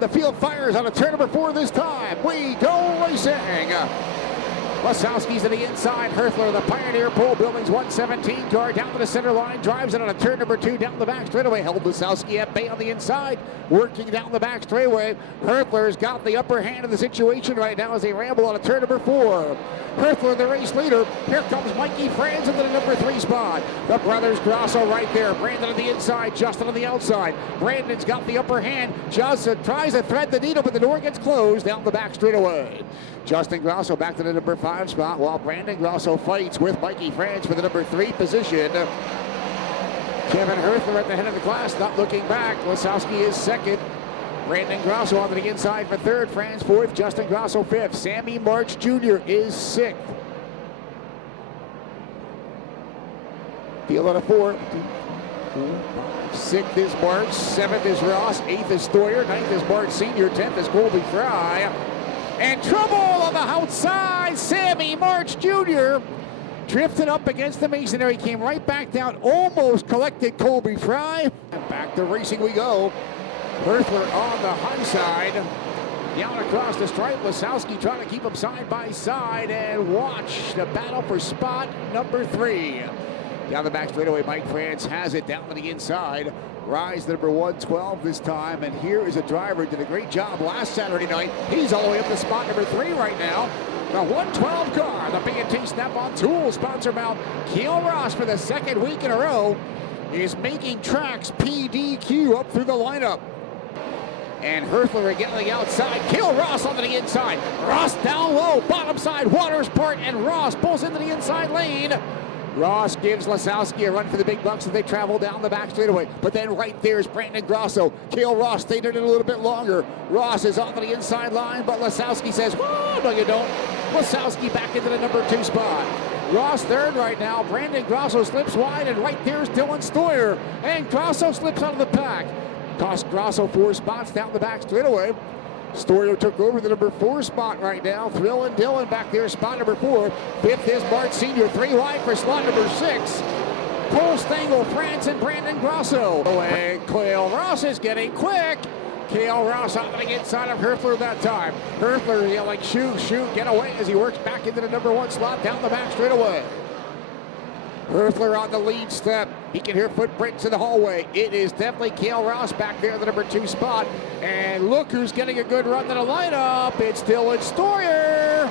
The field fires on a turn number 4 this time. We go racing. Lasowski's to the inside. Herthler, the Pioneer Pole Buildings 117 car down to the center line. Drives it on a turn number 2 down the back straightaway. Held Lasowski at bay on the inside. Working down the back straightaway. Herthler's got the upper hand of the situation right now as they ramble on a turn number 4. Herthler, the race leader. Here comes Mikey Franz into the number 3 spot. The brothers Grosso right there. Brandon on the inside, Justin on the outside. Brandon's got the upper hand. Justin tries to thread the needle, but the door gets closed down the back straightaway. Justin Grosso back to the number 5 spot, while Brandon Grosso fights with Mikey Franz for the number 3 position. Kevin Herthler at the head of the class, not looking back. Lasowski is second. Brandon Grosso on the inside for third. Franz fourth. Justin Grosso fifth. Sammy March Jr. is sixth. Field on a 4. Sixth is March. Seventh is Ross. Eighth is Stoyer. Ninth is March Sr. 10th is Colby Fry. And trouble on the outside. Sammy March Jr. drifted up against the masonry, came right back down, almost collected Colby Fry. And back to racing we go. Herthler on the high side. Down across the stripe, Lasowski trying to keep them side by side, and watch the battle for spot number 3. Down the back straightaway, Mike Franz has it down to the inside. Rise number 112 this time, and here is a driver who did a great job last Saturday night. He's all the way up to spot number 3 right now. The 112 car, the B&T Snap-on Tool sponsor mount, Keel Ross for the second week in a row, is making tracks PDQ up through the lineup. And Herthler again on the outside. Keel Ross onto the inside. Ross down low, bottom side, Watersport, and Ross pulls into the inside lane. Ross gives Lasowski a run for the big bucks as they travel down the back straightaway. But then right there is Brandon Grosso. Keel Ross stayed in it a little bit longer. Ross is on the inside line, but Lasowski says, whoa, no you don't. Lasowski back into the number 2 spot. Ross third right now. Brandon Grosso slips wide, and right there is Dylan Stoyer. And Grosso slips out of the pack. Cost Grosso 4 spots down the back straightaway. Stoyer took over the number 4 spot right now. Thrill and Dylan back there, spot number 4. Fifth is Bart Sr. 3 wide for slot number 6. Cole Stengel, France, and Brandon Grosso. And Kale Ross is getting quick. Kale Ross on the inside of Herthler that time. Herthler yelling, shoot, shoot, get away as he works back into the number 1 slot down the back straightaway. Herthler on the lead step. He can hear footprints in the hallway. It is definitely Kale Ross back there in the number 2 spot. And look who's getting a good run to the lineup. It's Dylan Stoyer.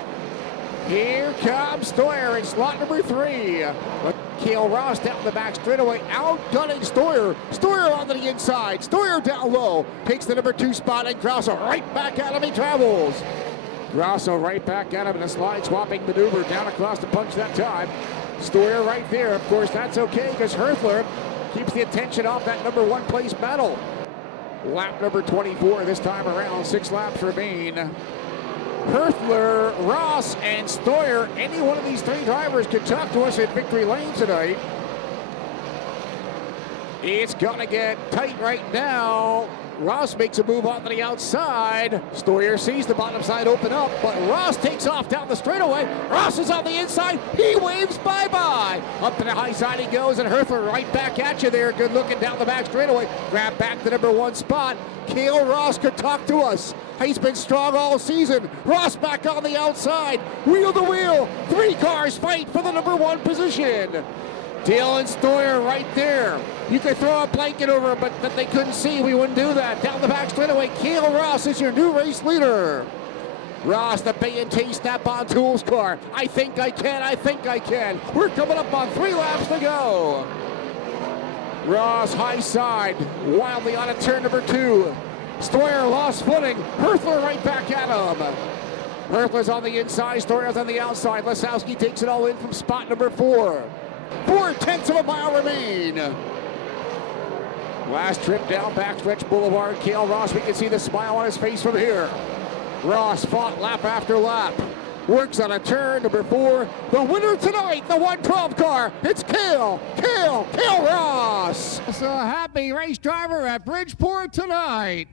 Here comes Stoyer in slot number 3. Kale Ross down the back straightaway, outgunning Stoyer. Stoyer on the inside. Stoyer down low. Takes the number 2 spot, and Grosso right back at him. He travels. Grosso right back at him in a slide swapping maneuver down across the punch that time. Stoyer right there. Of course, that's okay because Herthler keeps the attention off that number 1 place battle. Lap number 24 this time around. 6 laps remain. Herthler, Ross, and Stoyer. Any one of these 3 drivers could talk to us at Victory Lane tonight. It's gonna get tight right now. Ross makes a move onto the outside. Stoyer sees the bottom side open up, but Ross takes off down the straightaway. Ross is on the inside. He waves bye-bye. Up to the high side he goes, and Herthler right back at you there. Good looking down the back straightaway. Grab back the number 1 spot. Kale Ross could talk to us. He's been strong all season. Ross back on the outside. Wheel to wheel. 3 cars fight for the number 1 position. Dylan Stoyer right there. You could throw a blanket over him, but that they couldn't see. We wouldn't do that. Down the back straightaway, Kale Ross is your new race leader. Ross, the B&T Snap-on Tools car. I think I can, I think I can. We're coming up on 3 laps to go. Ross high side, wildly on a turn number 2. Stoyer lost footing. Herthler right back at him. Herthler's on the inside, Stoyer's on the outside. Lasowski takes it all in from spot number 4. 4/10 of a mile remain. Last trip down Backstretch Boulevard. Kale Ross, we can see the smile on his face from here. Ross fought lap after lap. Works on a turn, number 4. The winner tonight, the 112 car. It's Kale Ross. It's a happy race driver at Bridgeport tonight.